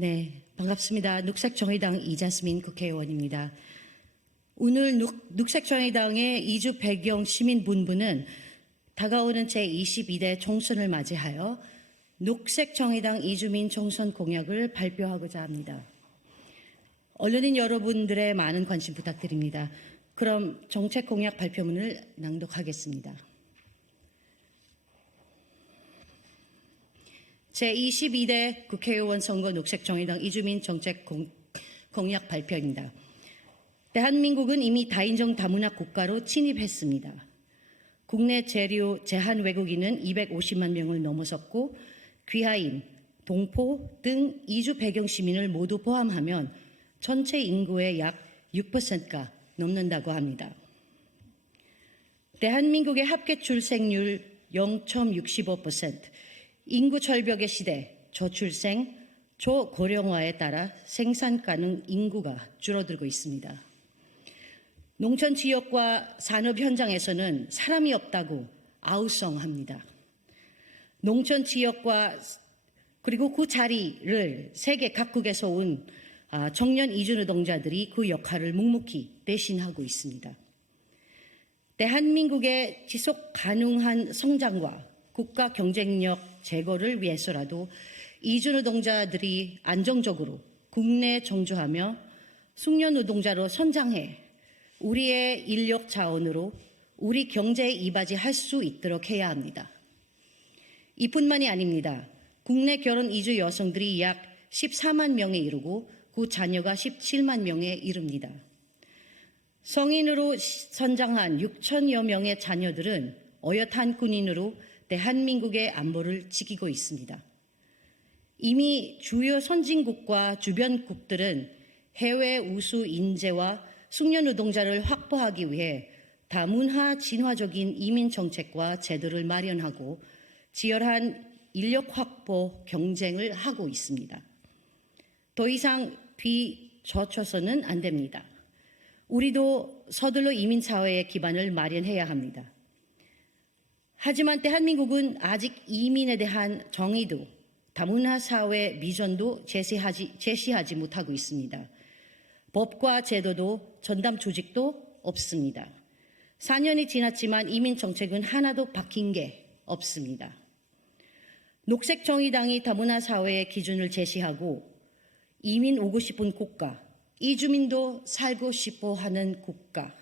네, 반갑습니다. 녹색정의당 이자스민 국회의원입니다. 오늘 녹색정의당의 이주 배경 시민본부는 다가오는 제22대 총선을 맞이하여 녹색정의당 이주민 총선 공약을 발표하고자 합니다. 언론인 여러분들의 많은 관심 부탁드립니다. 그럼 정책 공약 발표문을 낭독하겠습니다. 제22대 국회의원 선거 녹색정의당 이주민 정책 공약 발표입니다. 대한민국은 이미 다인종 다문화 국가로 진입했습니다. 국내 재료 제한 외국인은 250만 명을 넘어섰고 귀하인, 동포 등 이주 배경 시민을 모두 포함하면 전체 인구의 약 6%가 넘는다고 합니다. 대한민국의 합계 출생률 0.65%, 인구 절벽의 시대, 저출생, 초고령화에 따라 생산 가능 인구가 줄어들고 있습니다. 농촌 지역과 산업 현장에서는 사람이 없다고 아우성합니다. 농촌 지역과 그리고 그 자리를 세계 각국에서 온 청년 이주 노동자들이 그 역할을 묵묵히 대신하고 있습니다. 대한민국의 지속 가능한 성장과 국가 경쟁력 제고를 위해서라도 이주 노동자들이 안정적으로 국내에 정주하며 숙련 노동자로 선장해 우리의 인력 자원으로 우리 경제에 이바지할 수 있도록 해야 합니다. 이뿐만이 아닙니다. 국내 결혼 이주 여성들이 약 14만 명에 이르고 그 자녀가 17만 명에 이릅니다. 성인으로 선장한 6천여 명의 자녀들은 어엿한 군인으로 대한민국의 안보를 지키고 있습니다. 이미 주요 선진국과 주변국들은 해외 우수 인재와 숙련 노동자를 확보하기 위해 다문화 진화적인 이민 정책과 제도를 마련하고 치열한 인력 확보 경쟁을 하고 있습니다. 더 이상 뒤젖혀서는 안 됩니다. 우리도 서둘러 이민 사회의 기반을 마련해야 합니다. 하지만 대한민국은 아직 이민에 대한 정의도 다문화 사회 비전도 제시하지 못하고 있습니다. 법과 제도도 전담 조직도 없습니다. 4년이 지났지만 이민 정책은 하나도 바뀐 게 없습니다. 녹색정의당이 다문화 사회의 기준을 제시하고 이민 오고 싶은 국가, 이주민도 살고 싶어 하는 국가,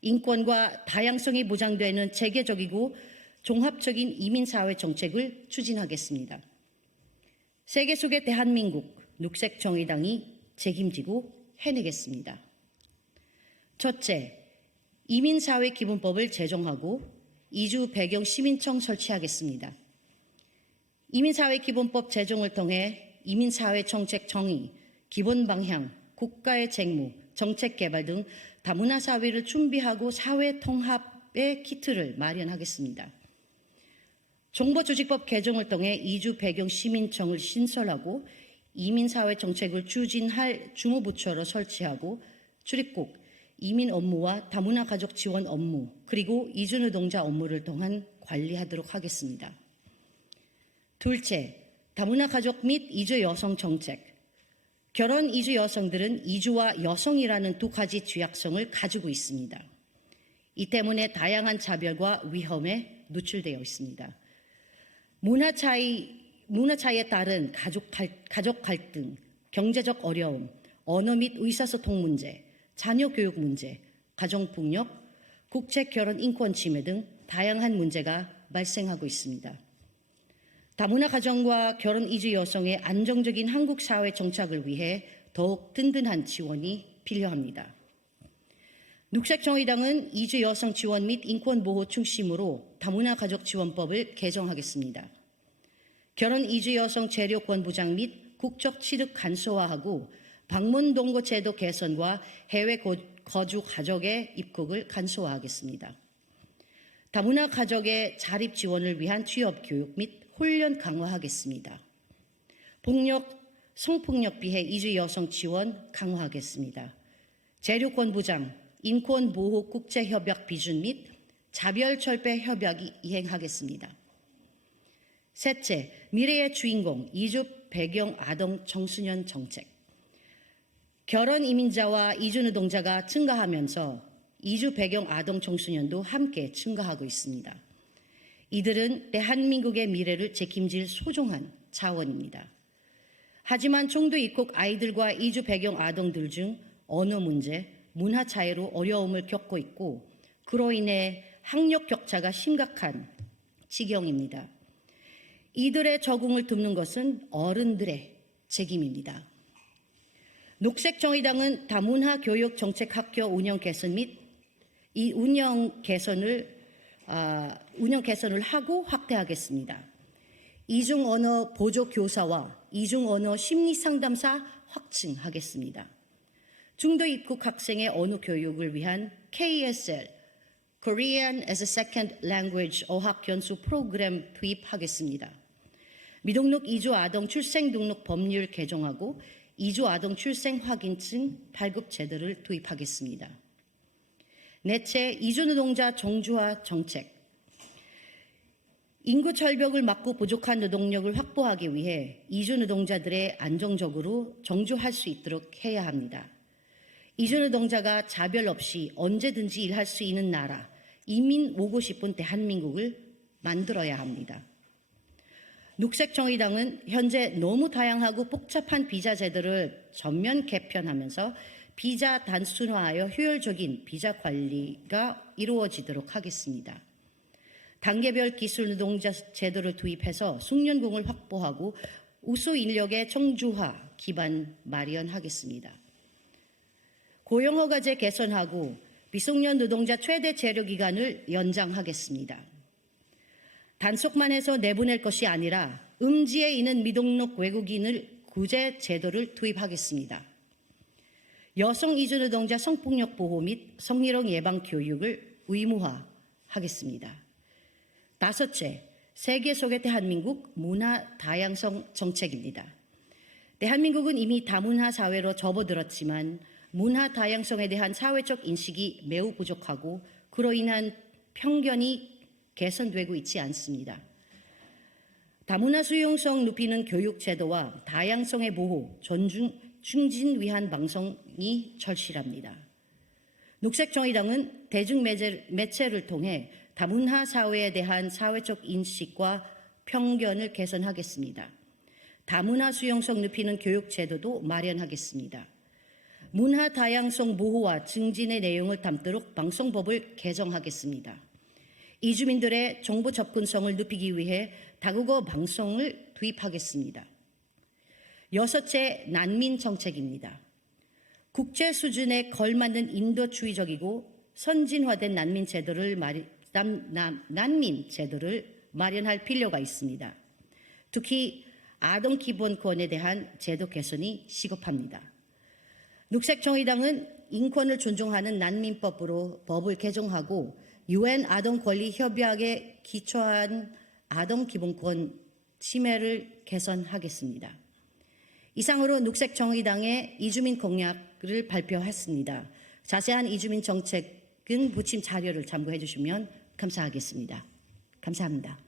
인권과 다양성이 보장되는 체계적이고 종합적인 이민사회 정책을 추진하겠습니다. 세계 속의 대한민국 녹색정의당이 책임지고 해내겠습니다. 첫째, 이민사회기본법을 제정하고 이주 배경 시민청 설치하겠습니다. 이민사회기본법 제정을 통해 이민사회 정책 정의, 기본 방향, 국가의 책무, 정책 개발 등 다문화 사회를 준비하고 사회 통합의 키트를 마련하겠습니다. 정보조직법 개정을 통해 이주 배경 시민청을 신설하고 이민사회 정책을 추진할 주무부처로 설치하고 출입국, 이민 업무와 다문화 가족 지원 업무, 그리고 이주 노동자 업무를 통한 관리하도록 하겠습니다. 둘째, 다문화 가족 및 이주 여성 정책. 결혼 이주 여성들은 이주와 여성이라는 두 가지 취약성을 가지고 있습니다. 이 때문에 다양한 차별과 위험에 노출되어 있습니다. 문화 차이에 따른 가족 갈등, 경제적 어려움, 언어 및 의사소통 문제, 자녀 교육 문제, 가정폭력, 국제 결혼 인권 침해 등 다양한 문제가 발생하고 있습니다. 다문화 가정과 결혼 이주 여성의 안정적인 한국 사회 정착을 위해 더욱 든든한 지원이 필요합니다. 녹색정의당은 이주 여성 지원 및 인권 보호 중심으로 다문화 가족 지원법을 개정하겠습니다. 결혼 이주 여성 재료권 보장 및 국적 취득 간소화하고 방문 동거 제도 개선과 해외 거주 가족의 입국을 간소화하겠습니다. 다문화 가족의 자립 지원을 위한 취업 교육 및 훈련 강화하겠습니다. 폭력, 성폭력 피해 이주 여성 지원 강화하겠습니다. 재료권 보장, 인권 보호 국제 협약 비준 및 자별 철폐 협약이 이행하겠습니다. 셋째, 미래의 주인공 이주 배경 아동 청소년 정책. 결혼 이민자와 이주 노동자가 증가하면서 이주 배경 아동 청소년도 함께 증가하고 있습니다. 이들은 대한민국의 미래를 책임질 소중한 자원입니다. 하지만 중도 입국 아이들과 이주 배경 아동들 중 언어 문제, 문화 차이로 어려움을 겪고 있고 그로 인해 학력 격차가 심각한 지경입니다. 이들의 적응을 돕는 것은 어른들의 책임입니다. 녹색정의당은 다문화 교육 정책 학교 운영 개선 및 이 운영 개선을 하고 확대하겠습니다. 이중 언어 보조 교사와 이중 언어 심리 상담사 확충하겠습니다. 중도 입국 학생의 언어 교육을 위한 KSL (Korean as a Second Language) 어학 연수 프로그램 도입하겠습니다. 미등록 이주 아동 출생 등록 법률 개정하고 이주 아동 출생 확인증 발급 제도를 도입하겠습니다. 넷째, 이주 노동자 정주화 정책. 인구 절벽을 막고 부족한 노동력을 확보하기 위해 이주 노동자들의 안정적으로 정주할 수 있도록 해야 합니다. 이주 노동자가 차별 없이 언제든지 일할 수 있는 나라, 이민 오고 싶은 대한민국을 만들어야 합니다. 녹색정의당은 현재 너무 다양하고 복잡한 비자 제도를 전면 개편하면서 비자 단순화하여 효율적인 비자 관리가 이루어지도록 하겠습니다. 단계별 기술 노동자 제도를 도입해서 숙련공을 확보하고 우수 인력의 정주화 기반 마련하겠습니다. 고용허가제 개선하고 미숙련 노동자 최대 재료 기간을 연장하겠습니다. 단속만 해서 내보낼 것이 아니라 음지에 있는 미등록 외국인을 구제 제도를 도입하겠습니다. 여성 이주 노동자 성폭력 보호 및 성희롱 예방 교육을 의무화하겠습니다. 다섯째, 세계 속의 대한민국 문화 다양성 정책입니다. 대한민국은 이미 다문화 사회로 접어들었지만 문화 다양성에 대한 사회적 인식이 매우 부족하고 그로 인한 편견이 개선되고 있지 않습니다. 다문화 수용성 높이는 교육 제도와 다양성의 보호, 존중, 충진 위한 방송이 절실합니다. 녹색정의당은 대중매체를 통해 다문화 사회에 대한 사회적 인식과 편견을 개선하겠습니다. 다문화 수용성 높이는 교육 제도도 마련하겠습니다. 문화 다양성 보호와 증진의 내용을 담도록 방송법을 개정하겠습니다. 이주민들의 정보 접근성을 높이기 위해 다국어 방송을 도입하겠습니다. 여섯째, 난민 정책입니다. 국제 수준에 걸맞는 인도주의적이고 선진화된 난민 제도를 마련할 필요가 있습니다. 특히 아동 기본권에 대한 제도 개선이 시급합니다. 녹색정의당은 인권을 존중하는 난민법으로 법을 개정하고 UN 아동 권리 협약에 기초한 아동 기본권 침해를 개선하겠습니다. 이상으로 녹색정의당의 이주민 공약을 발표했습니다. 자세한 이주민 정책은 부침 자료를 참고해 주시면 감사하겠습니다. 감사합니다.